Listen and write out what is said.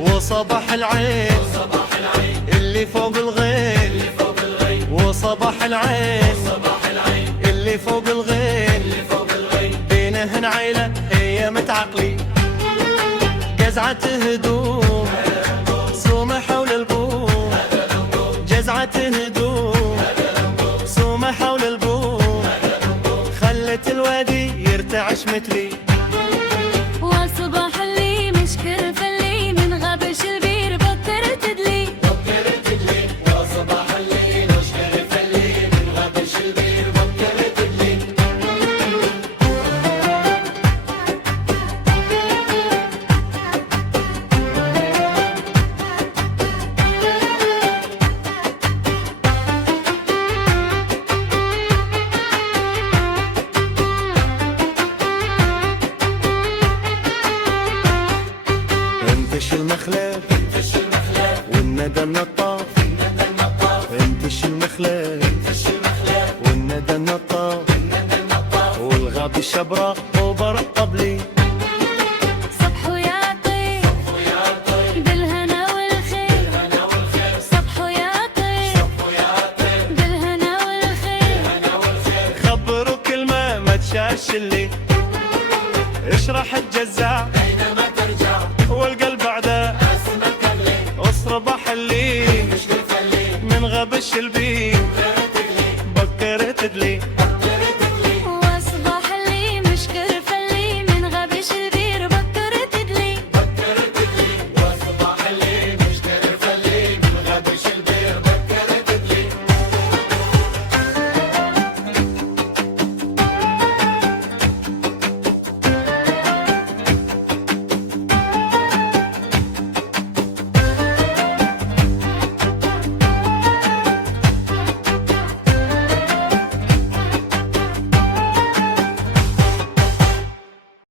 وصباح العين اللي فوق الغين، وصباح العين اللي فوق الغين، بينهن عيلة هي متعقلي، جزعة هدوم سومة حول البوم، جزعة هدوم سومة حول البوم، خلت الوادي يرتعش مثلي. وصباح اللي مشكر فلي من غبش البير بكر تدلي، وصباح اللي مشكر فلي من غبش البير بكر تدلي. انتش المخلف والندى النطاف، انتش المخلف والندى النطاف، والغابي الشبرا وبرق قبلي. صبحو يا طيب بالهنا والخير، صبحو يا طيب بالهنا والخير، خبروا كلمة ما تشاش اللي اشرح الجزاع